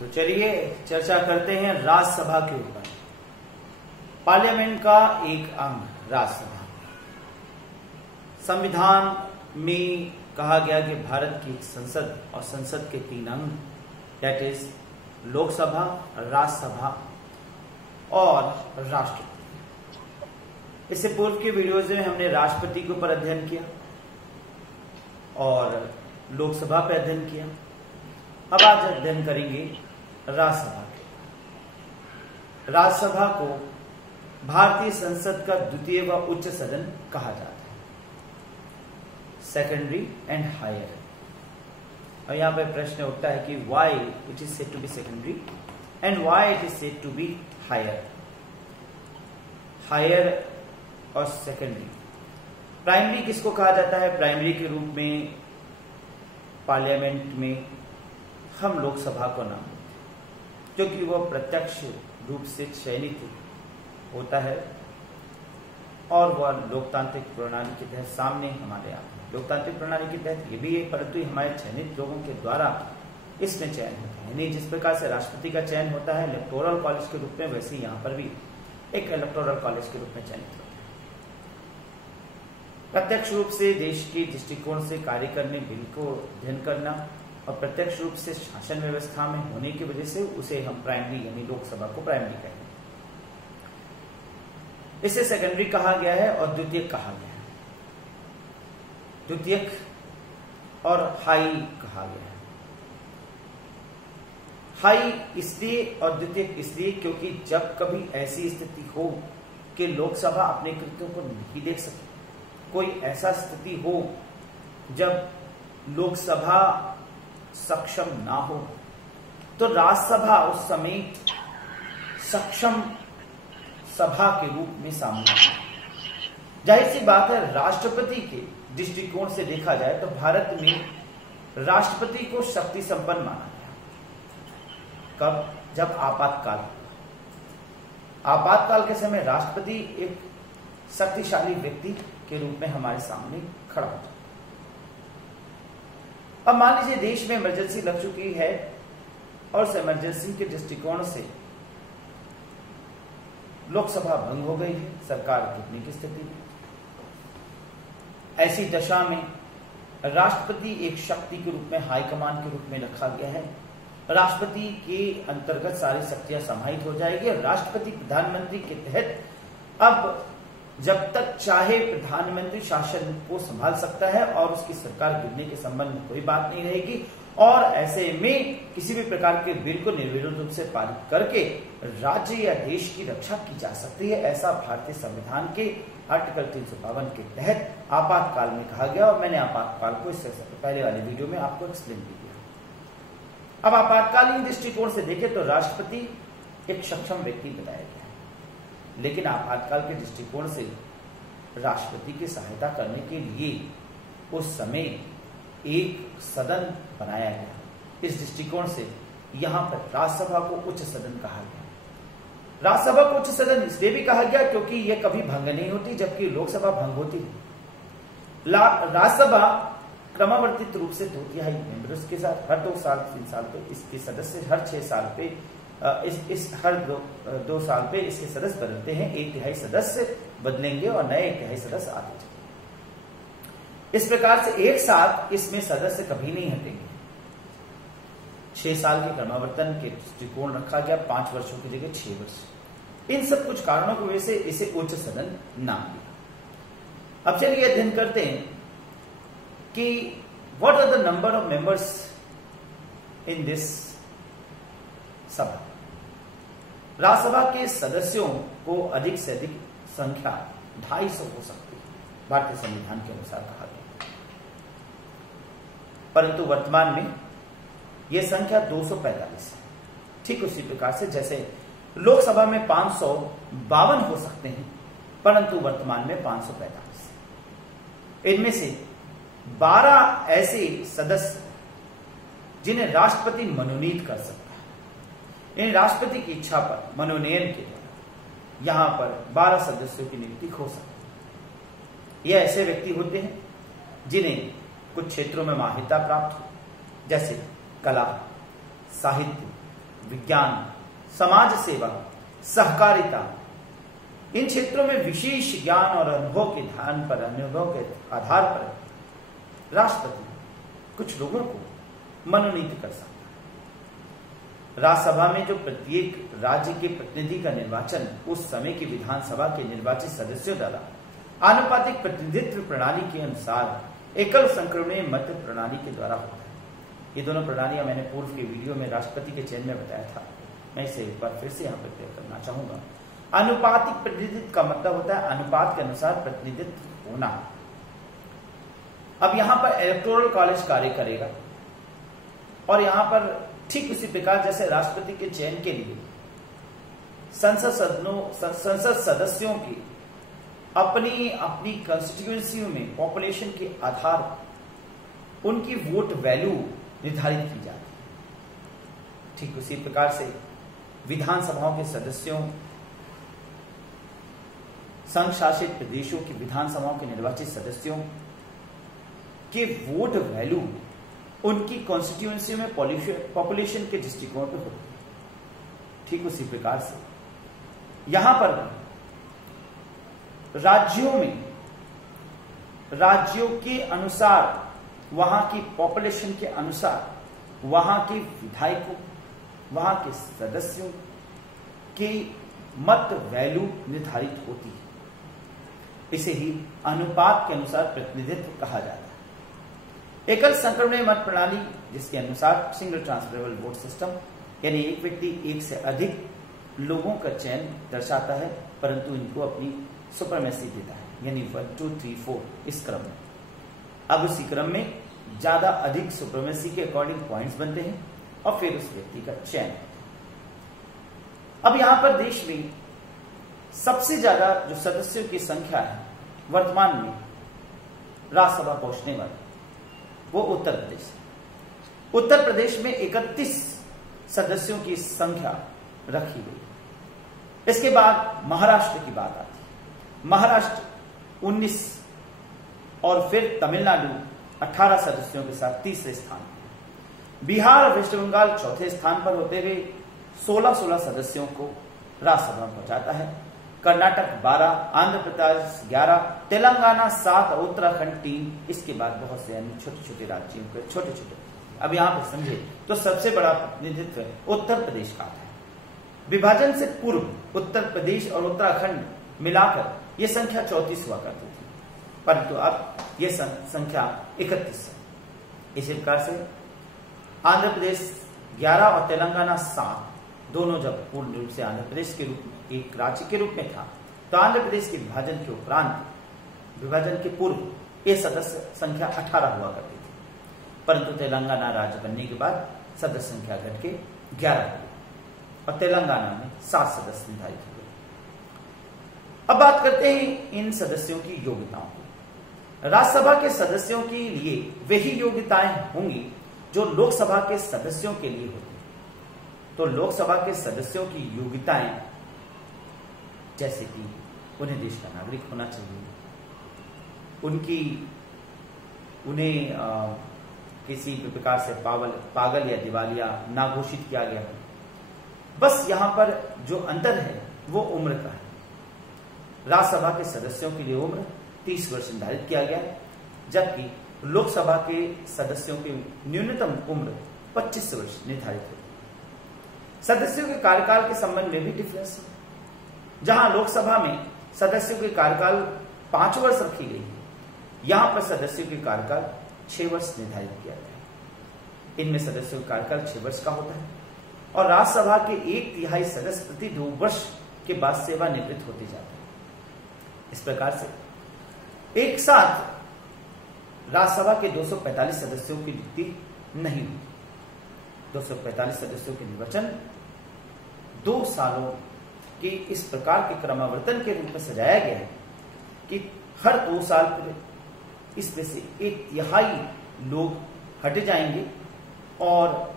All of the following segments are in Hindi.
तो चलिए चर्चा करते हैं राज्यसभा के ऊपर। पार्लियामेंट का एक अंग राज्यसभा। संविधान में कहा गया कि भारत की संसद और संसद के 3 अंग, दैट इज लोकसभा, राज्यसभा और राष्ट्रपति। इससे पूर्व के वीडियोज में हमने राष्ट्रपति के ऊपर अध्ययन किया और लोकसभा पर अध्ययन किया। अब आज अध्ययन करेंगे राज्यसभा के। राज्यसभा को भारतीय संसद का द्वितीय व उच्च सदन कहा जाता है, सेकेंडरी एंड हायर। और यहां पर प्रश्न उठता है कि why it is said to be secondary and why it is said to be higher. Higher और सेकेंडरी। प्राइमरी किसको कहा जाता है? प्राइमरी के रूप में पार्लियामेंट में हम लोकसभा को नाम देते हैं, क्योंकि वह प्रत्यक्ष रूप से चयनित होता है और वह लोकतांत्रिक प्रणाली के तहत सामने हमारे आता है। लोकतांत्रिक प्रणाली के तहत ये भी है, परंतु हमारे चयनित लोगों के द्वारा इसमें चयन होता है। नहीं, जिस प्रकार से राष्ट्रपति का चयन होता है इलेक्टोरल कॉलेज के रूप में, वैसे यहाँ पर भी एक इलेक्टोरल कॉलेज के रूप में चयनित होता है। प्रत्यक्ष रूप से देश के दृष्टिकोण से कार्य करने, बिल को अध्ययन करना और प्रत्यक्ष रूप से शासन व्यवस्था में होने की वजह से उसे हम प्राइमरी यानी लोकसभा को प्राइमरी कहते हैं। इसे सेकेंडरी कहा गया है और द्वितीयक कहा गया है। द्वितीयक और हाई कहा गया है। हाई इसलिए और द्वितीयक इसलिए क्योंकि जब कभी ऐसी स्थिति हो कि लोकसभा अपने कृत्यों को नहीं देख सके, कोई ऐसा स्थिति हो जब लोकसभा सक्षम ना हो, तो राज्यसभा उस समय सक्षम सभा के रूप में सामने आती। जाहिर सी बात है, राष्ट्रपति के दृष्टिकोण से देखा जाए तो भारत में राष्ट्रपति को शक्ति संपन्न माना गया। कब? जब आपातकाल। आपातकाल के समय राष्ट्रपति एक शक्तिशाली व्यक्ति के रूप में हमारे सामने खड़ा हो जाता। अब मान लीजिए देश में इमरजेंसी लग चुकी है और उस इमरजेंसी के दृष्टिकोण से लोकसभा भंग हो गई है, सरकार गिरने की स्थिति में। ऐसी दशा में राष्ट्रपति एक शक्ति के रूप में, हाईकमान के रूप में रखा गया है। राष्ट्रपति के अंतर्गत सारी शक्तियां समाहित हो जाएगी और राष्ट्रपति प्रधानमंत्री के तहत अब जब तक चाहे प्रधानमंत्री शासन को संभाल सकता है और उसकी सरकार गिरने के संबंध में कोई बात नहीं रहेगी। और ऐसे में किसी भी प्रकार के बिल को निर्विरोध रूप से पारित करके राज्य या देश की रक्षा की जा सकती है। ऐसा भारतीय संविधान के आर्टिकल 352 के तहत आपातकाल में कहा गया और मैंने आपातकाल को इससे पहले वाले वीडियो में आपको एक्सप्लेन भी किया। अब आपातकालीन दृष्टिकोण से देखें तो राष्ट्रपति एक सक्षम व्यक्ति बताया गया है, लेकिन आपातकाल के दृष्टिकोण से राष्ट्रपति की सहायता करने के लिए उस समय एक सदन बनाया गया। इस दृष्टिकोण से यहां पर राज्यसभा को उच्च सदन कहा गया। राज्यसभा को उच्च सदन इसलिए भी कहा गया क्योंकि यह कभी भंग नहीं होती, जबकि लोकसभा भंग होती है। राज्यसभा क्रमवर्तित रूप से 2/3 मेंबर्स के साथ हर 2 साल 3 साल पे इसके सदस्य, हर 6 साल पे हर 2 साल पे इसके सदस्य बदलते हैं। 1/3 सदस्य बदलेंगे और नए 1/3 सदस्य आते जाएंगे। इस प्रकार से एक साथ इसमें सदस्य कभी नहीं हटेंगे। 6 साल के क्रमावर्तन के दृष्टिकोण रखा गया, 5 वर्षों की जगह 6 वर्ष। इन सब कुछ कारणों की वजह से इसे उच्च सदन नाम दिया। अब चलिए अध्ययन करते हैं कि what are the number of members in this सभा। राज्यसभा के सदस्यों को अधिक से अधिक संख्या 250 हो सकती है, भारतीय संविधान के अनुसार कहा गया। परंतु वर्तमान में यह संख्या 245 है। ठीक उसी प्रकार से जैसे लोकसभा में 552 हो सकते हैं, परंतु वर्तमान में 545। इनमें से 12 ऐसे सदस्य जिन्हें राष्ट्रपति मनोनीत कर सकता है। इन राष्ट्रपति की इच्छा पर मनोनयन के द्वारा यहां पर 12 सदस्यों की नियुक्ति हो सकती है। ये ऐसे व्यक्ति होते हैं जिन्हें कुछ क्षेत्रों में मान्यता प्राप्त हो, जैसे कला, साहित्य, विज्ञान, समाज सेवा, सहकारिता, इन क्षेत्रों में विशेष ज्ञान और अनुभव के आधार पर राष्ट्रपति कुछ लोगों को मनोनीत कर सकता है। राज्यसभा में जो प्रत्येक राज्य के प्रतिनिधि का निर्वाचन उस समय की विधानसभा के निर्वाचित सदस्यों द्वारा आनुपातिक प्रतिनिधित्व प्रणाली के अनुसार एकल संक्रमणीय मत प्रणाली के द्वारा होता है। ये दोनों प्रणालियां मैंने पूर्व के वीडियो में राष्ट्रपति के चयन में बताया था, मैं इसे एक बार फिर से यहाँ पर क्लियर करना चाहूंगा। आनुपातिक प्रतिनिधित्व का मतलब होता है अनुपात के अनुसार प्रतिनिधित्व होना। अब यहां पर इलेक्टोरल कॉलेज कार्य करेगा और यहां पर ठीक उसी प्रकार जैसे राष्ट्रपति के चयन के लिए संसद सदस्यों की अपनी अपनी कंस्टिट्यूएंसियों में पॉपुलेशन के आधार पर उनकी वोट वैल्यू निर्धारित की जाती है, ठीक उसी प्रकार से विधानसभाओं के सदस्यों, संघ शासित प्रदेशों की विधानसभाओं के निर्वाचित सदस्यों के वोट वैल्यू उनकी कॉन्स्टिट्यूएंसी में पॉपुलेशन के दृष्टिकोण पर होती है। ठीक उसी प्रकार से यहां पर राज्यों के अनुसार, वहां की पॉपुलेशन के अनुसार वहां के विधायकों, वहां के सदस्यों के मत वैल्यू निर्धारित होती है। इसे ही अनुपात के अनुसार प्रतिनिधित्व कहा जाता है। एकल संक्रमणीय मत प्रणाली, जिसके अनुसार सिंगल ट्रांसफरेबल वोट सिस्टम, यानी एक व्यक्ति एक से अधिक लोगों का चयन दर्शाता है, परंतु इनको अपनी सुपरमेसी देता है, यानी 1 2 3 4 इस क्रम में। अब उसी क्रम में ज्यादा अधिक सुपरमेसी के अकॉर्डिंग पॉइंट्स बनते हैं और फिर उस व्यक्ति का चयन। अब यहां पर देश में सबसे ज्यादा जो सदस्यों की संख्या है वर्तमान में राज्यसभा पहुंचने वाली, वो उत्तर प्रदेश है। उत्तर प्रदेश में 31 सदस्यों की संख्या रखी गई। इसके बाद महाराष्ट्र की बात आती है। महाराष्ट्र 19 और फिर तमिलनाडु 18 सदस्यों के साथ तीसरे स्थान पर। बिहार और वेस्ट बंगाल चौथे स्थान पर होते हुए 16 सदस्यों को राज्यसभा पहुंचाता है। कर्नाटक 12, आंध्र प्रदेश 11, तेलंगाना 7 और उत्तराखंड 3। इसके बाद बहुत से अन्य छोटे छोटे राज्यों के छोटे। अब यहां पर समझे तो सबसे बड़ा प्रतिनिधित्व उत्तर प्रदेश का है। विभाजन से पूर्व उत्तर प्रदेश और उत्तराखंड मिलाकर यह संख्या 34 हुआ करती थी, परंतु अब यह संख्या 31 है। इसी प्रकार से आंध्र प्रदेश 11 और तेलंगाना 7, दोनों जब पूर्ण रूप से आंध्र प्रदेश के रूप में एक राज्य के रूप में था, तो आंध्र प्रदेश के विभाजन के उपरांत, विभाजन के पूर्व यह सदस्य संख्या 18 हुआ करती थी, परंतु तेलंगाना राज्य बनने के बाद सदस्य संख्या घट के 11 हो गई और तेलंगाना में 7 सदस्य निर्धारित हो गए। अब बात करते हैं इन सदस्यों की योग्यताओं की। राज्यसभा के सदस्यों के लिए वही योग्यताएं होंगी जो लोकसभा के सदस्यों के लिए होती। तो लोकसभा के सदस्यों की योग्यताएं जैसे कि उन्हें देश का नागरिक होना चाहिए, उन्हें किसी भी प्रकार से पागल या दिवालिया ना घोषित किया गया हो। बस यहां पर जो अंतर है वो उम्र का है। राज्यसभा के सदस्यों के लिए उम्र 30 वर्ष निर्धारित किया गया है, जबकि लोकसभा के सदस्यों की न्यूनतम उम्र 25 वर्ष निर्धारित है। सदस्यों के कार्यकाल के संबंध में भी डिफरेंस है। जहां लोकसभा में सदस्यों के कार्यकाल 5 वर्ष रखी गई है, यहां पर सदस्यों के कार्यकाल 6 वर्ष निर्धारित किया गया है। इनमें सदस्यों का कार्यकाल 6 वर्ष का होता है और राज्यसभा के 1/3 सदस्य प्रति 2 वर्ष के बाद सेवानिवृत्त होते जाते हैं। इस प्रकार से एक साथ राज्यसभा के 245 सदस्यों की नियुक्ति नहीं हुई। 245 सदस्यों के निर्वाचन 2 सालों के इस प्रकार के क्रमावर्तन के रूप में सजाया गया है कि हर 2 साल पर इसमें से 1/3 लोग हट जाएंगे और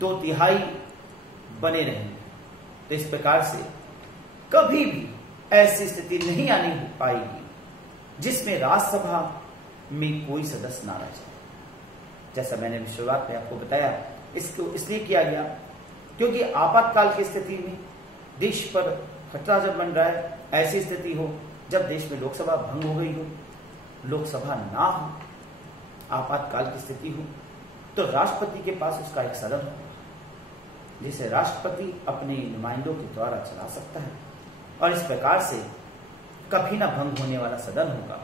2/3 बने रहेंगे। तो इस प्रकार से कभी भी ऐसी स्थिति नहीं आनी पाएगी जिसमें राज्यसभा में कोई सदस्य ना रह जाए। जैसा मैंने शुरुआत में आपको बताया, इसको इसलिए किया गया क्योंकि आपातकाल की स्थिति में देश पर खतरा जब बन रहा है, ऐसी स्थिति हो जब देश में लोकसभा भंग हो गई हो, लोकसभा ना हो, आपातकाल की स्थिति हो, तो राष्ट्रपति के पास उसका एक सदन होगा जिसे राष्ट्रपति अपने नुमाइंदों के द्वारा चला सकता है, और इस प्रकार से कभी ना भंग होने वाला सदन होगा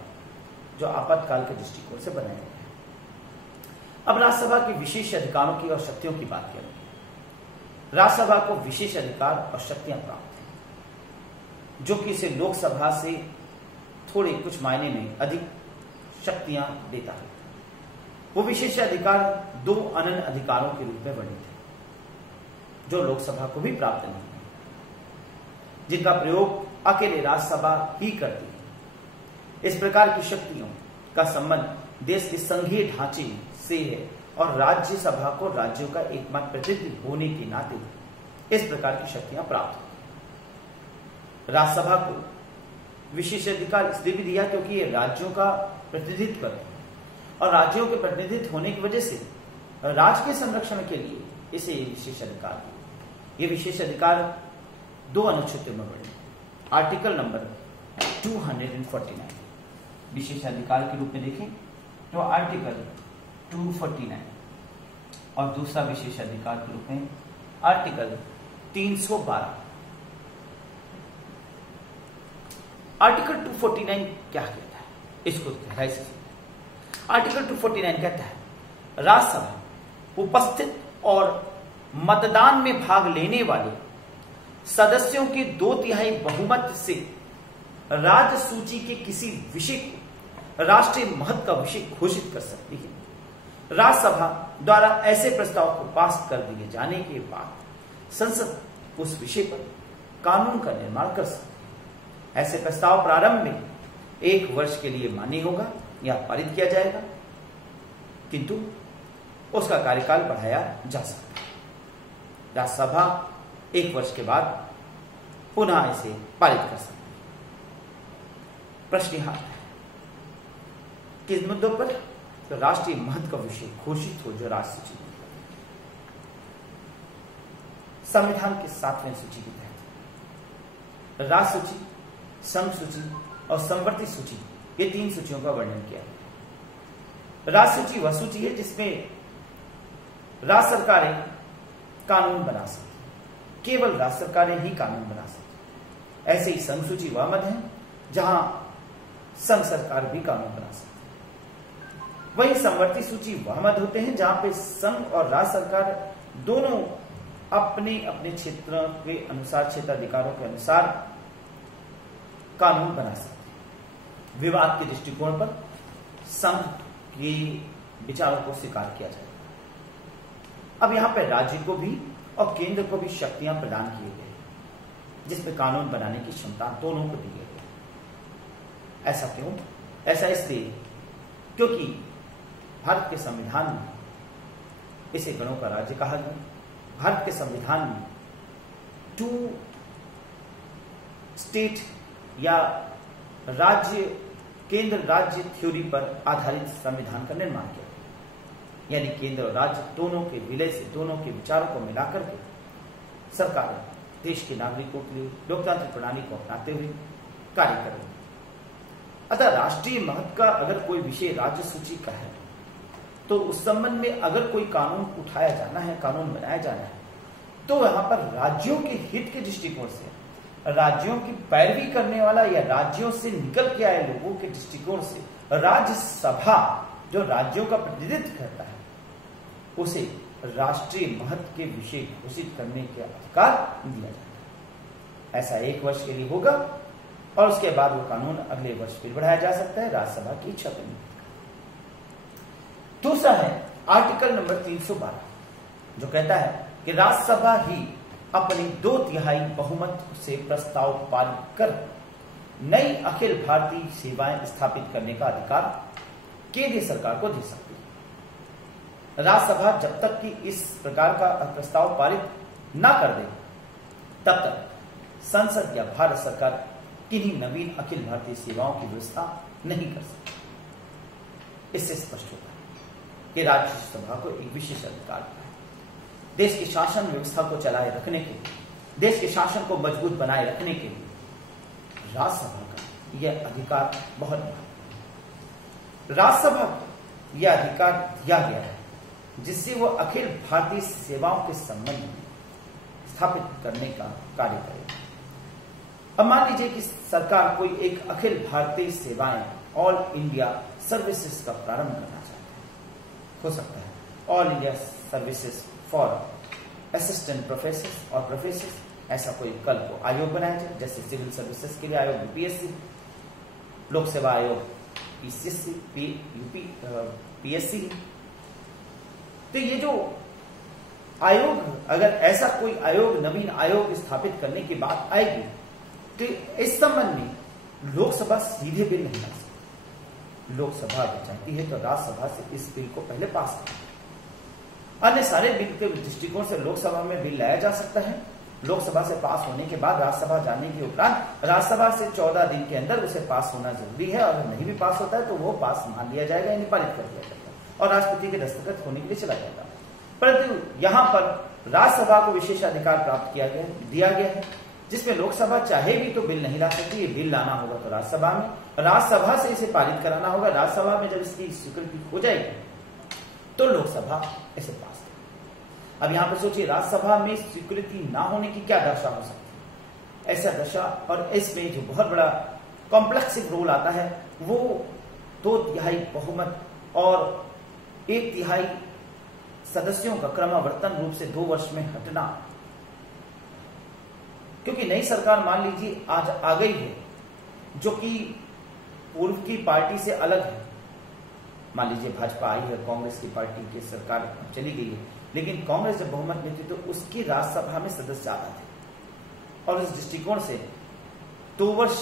जो आपातकाल के दृष्टिकोण से बनाया गया है। अब राज्यसभा के विशेष अधिकारों की और शक्तियों की बात करेंगे। राज्यसभा को विशेष अधिकार और शक्तियां प्राप्त हैं, जो कि इसे लोकसभा से थोड़े कुछ मायने में अधिक शक्तियां देता है। वो विशेष अधिकार 2 अनन्य अधिकारों के रूप में वर्णित है, जो लोकसभा को भी प्राप्त नहीं है, जिनका प्रयोग अकेले राज्यसभा ही करती है। इस प्रकार की शक्तियों का संबंध देश के संघीय ढांचे से है और राज्यसभा को राज्यों का एकमात्र प्रतिनिधि होने के नाते इस प्रकार की शक्तियां प्राप्त होती। राज्यसभा को विशेष अधिकार इसलिए भी दिया क्योंकि ये राज्यों का प्रतिनिधित्व करती है, और राज्यों के प्रतिनिधित्व होने की वजह से राज्य के संरक्षण के लिए इसे विशेष अधिकार दिया। ये विशेष अधिकार 2 अनुच्छेदों में वर्णित है। आर्टिकल नंबर 249 विशेष अधिकार के रूप में देखें तो आर्टिकल 249, और दूसरा विशेष अधिकार के रूप में आर्टिकल 312। आर्टिकल 249 क्या कहता है, इसको गहराई से समझें। आर्टिकल 249 कहता है राज्यसभा उपस्थित और मतदान में भाग लेने वाले सदस्यों के 2/3 बहुमत से राज्य सूची के किसी विषय को राष्ट्रीय महत्व का विषय घोषित कर सकती है। राज्यसभा द्वारा ऐसे प्रस्ताव को पास कर दिए जाने के बाद संसद उस विषय पर कानून का निर्माण कर सकती है। ऐसे प्रस्ताव प्रारंभ में 1 वर्ष के लिए मान्य होगा या पारित किया जाएगा, किंतु उसका कार्यकाल बढ़ाया जा सकता है। राज्यसभा 1 वर्ष के बाद पुनः इसे पारित कर सकती है। प्रश्न यहां है किस मुद्दों पर, तो राष्ट्रीय महत्व का विषय घोषित हो जो राज्य सूची में संविधान के 7वें सूची के तहत राज्य सूची, संघ सूची और संवर्ती सूची, ये 3 सूचियों का वर्णन किया है। राज्य सूची वह सूची है जिसमें राज्य सरकारें कानून बना सकती, केवल राज्य सरकारें ही कानून बना सकती। ऐसे ही संघ सूची वह मद है जहां संघ सरकार भी कानून बना सकती। वही संवर्ती सूची वह मद होते हैं जहां पे संघ और राज्य सरकार दोनों अपने अपने क्षेत्र के अनुसार, क्षेत्राधिकारों के अनुसार कानून बना सकते हैं। विवाद के दृष्टिकोण पर संघ के विचारों को स्वीकार किया जाएगा। अब यहां पर राज्य को भी और केंद्र को भी शक्तियां प्रदान किए गए, जिसमें कानून बनाने की क्षमता दोनों को दी गई। ऐसा क्यों? ऐसा इसलिए क्योंकि भारत के संविधान में इसे गणों का राज्य कहा गया। भारत के संविधान में 2 स्टेट या राज्य, केंद्र राज्य थ्योरी पर आधारित संविधान का निर्माण किया गया। यानी केंद्र और राज्य दोनों के विलय से, दोनों के विचारों को मिलाकर के सरकार देश के नागरिकों के लिए लोकतांत्रिक प्रणाली को अपनाते हुए कार्य कर रही है। अतः राष्ट्रीय महत्व का अगर कोई विषय राज्य सूची का है तो उस संबंध में अगर कोई कानून उठाया जाना है, कानून बनाया जाना है, तो यहां पर राज्यों के हित के दृष्टिकोण से, राज्यों की पैरवी करने वाला या राज्यों से निकल के आए लोगों के दृष्टिकोण से राज्यसभा जो राज्यों का प्रतिनिधित्व करता है उसे राष्ट्रीय महत्व के विषय घोषित करने के अधिकार दिया जाता है। ऐसा 1 वर्ष के लिए होगा और उसके बाद वो कानून अगले वर्ष फिर बढ़ाया जा सकता है राज्यसभा की इच्छा पर। दूसरा है आर्टिकल नंबर 312, जो कहता है कि राज्यसभा ही अपनी 2/3 बहुमत से प्रस्ताव पारित कर नई अखिल भारतीय सेवाएं स्थापित करने का अधिकार केंद्रीय सरकार को दे सकती है। राज्यसभा जब तक कि इस प्रकार का प्रस्ताव पारित न कर दे तब तक संसद या भारत सरकार किन्हीं नवीन अखिल भारतीय सेवाओं की व्यवस्था नहीं कर सकती। इससे स्पष्ट होता है कि राज्यसभा को एक विशेष अधिकार है। देश की शासन व्यवस्था को चलाए रखने के लिए, देश के शासन को मजबूत बनाए रखने के लिए राज्यसभा का यह अधिकार बहुत बड़ा है। राज्यसभा को यह अधिकार दिया गया है जिससे वो अखिल भारतीय सेवाओं के संबंध में स्थापित करने का कार्य करेगा। अब मान लीजिए कि सरकार कोई एक अखिल भारतीय सेवाएं ऑल इंडिया सर्विसेज का प्रारंभ करना चाहती है। हो सकता है all India services for assistant professor और प्रोफेसर, ऐसा कोई कल को आयोग बनाया जाए, जैसे सिविल सर्विसेज के लिए आयोग यूपीएससी, लोक सेवा आयोग पीसीएससी, पीएससी। तो ये जो आयोग, अगर ऐसा कोई आयोग, नवीन आयोग स्थापित करने की बात आएगी तो इस संबंध में लोकसभा सीधे बिल नहीं ला सकती। लोकसभा अगर चाहती है तो राज्यसभा से इस बिल को पहले पास करें। अन्य सारे बिल के दृष्टिकोण से लोकसभा में बिल लाया जा सकता है। लोकसभा से पास होने के बाद राज्यसभा जाने के उपरांत राज्यसभा से 14 दिन के अंदर उसे पास होना जरूरी है, और अगर नहीं भी पास होता है तो वो पास मान लिया जाएगा, यानी पारित कर दिया जाएगा और राष्ट्रपति के दस्तखत होने के लिए चला जाएगा। परंतु यहां पर राज्यसभा को विशेष अधिकार प्राप्त दिया गया है, जिसमें लोकसभा चाहे भी तो बिल नहीं ला सकती। ये बिल लाना होगा तो राज्यसभा में, राज्यसभा से इसे पारित कराना होगा। राज्यसभा में जब इसकी स्वीकृति हो जाएगी तो लोकसभा इसे पास करेगी। अब यहां पर सोचिए, राज्यसभा में स्वीकृति ना होने की क्या दशा हो सकती है। ऐसा दशा, और इसमें जो बहुत बड़ा कॉम्प्लेक्सिव रोल आता है वो 2/3 बहुमत और 1/3 सदस्यों का क्रमावर्तन रूप से 2 वर्ष में हटना। क्योंकि नई सरकार मान लीजिए आज आ गई है जो कि पूर्व की पार्टी से अलग है। मान लीजिए भाजपा आई है, कांग्रेस की पार्टी की सरकार चली गई है, लेकिन कांग्रेस जब बहुमत में थी तो उसकी राज्यसभा में सदस्य ज्यादा थे, और इस दृष्टिकोण से 2 वर्ष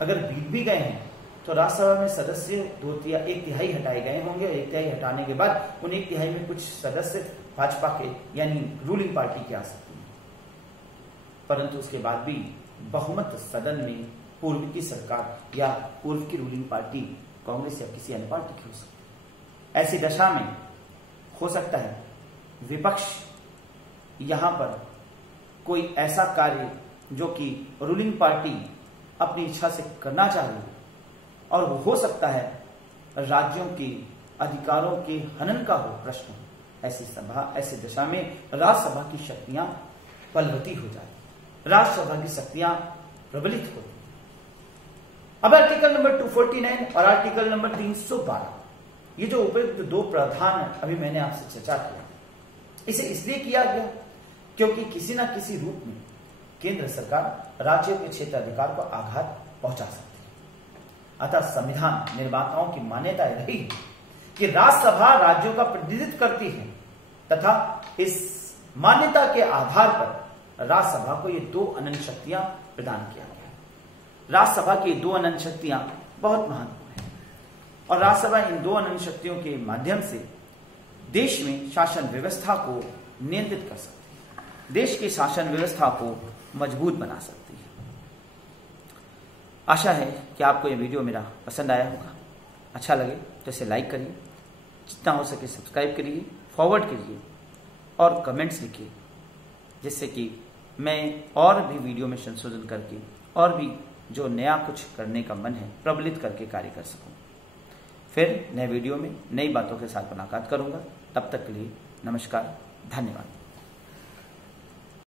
अगर बीत भी गए हैं तो राज्यसभा में सदस्य 1/3 हटाए गए होंगे। 1/3 हटाने के बाद उन 1/3 में कुछ सदस्य भाजपा के यानी रूलिंग पार्टी के आ सकते हैं, परंतु उसके बाद भी बहुमत सदन में पूर्व की सरकार या पूर्व की रूलिंग पार्टी कांग्रेस या किसी अन्य पार्टी की हो सकती है। ऐसी दशा में हो सकता है विपक्ष यहां पर कोई ऐसा कार्य जो कि रूलिंग पार्टी अपनी इच्छा से करना चाह रही है, और वो हो सकता है राज्यों के अधिकारों के हनन का हो प्रश्न। ऐसी दशा में राज्यसभा की शक्तियां बलवती हो जाती, राज्यसभा की शक्तियां प्रबलित होती। अब आर्टिकल नंबर 249 और आर्टिकल नंबर 312, ये जो उपयुक्त 2 प्रावधान अभी मैंने आपसे चर्चा किया, इसे इसलिए किया गया क्योंकि किसी न किसी रूप में केंद्र सरकार राज्यों के क्षेत्राधिकार को आघात पहुंचा सकती है। अतः संविधान निर्माताओं की मान्यता रही कि राज्यसभा राज्यों का प्रतिनिधित्व करती है, तथा इस मान्यता के आधार पर राज्यसभा को ये 2 अनंत शक्तियां प्रदान किया गया है। राज्यसभा की 2 अनंत शक्तियां बहुत महत्वपूर्ण हैं, और राज्यसभा इन 2 अनंत शक्तियों के माध्यम से देश में शासन व्यवस्था को नियंत्रित कर सकती है, देश की शासन व्यवस्था को मजबूत बना सकती है। आशा है कि आपको यह वीडियो मेरा पसंद आया होगा। अच्छा लगे तो इसे लाइक करिए, जितना हो सके सब्सक्राइब करिए, फॉरवर्ड करिए और कमेंट्स लिखिए, जिससे कि मैं और भी वीडियो में संशोधन करके और भी जो नया कुछ करने का मन है प्रबलित करके कार्य कर सकूं। फिर नए वीडियो में नई बातों के साथ मुलाकात करूंगा। तब तक के लिए नमस्कार, धन्यवाद।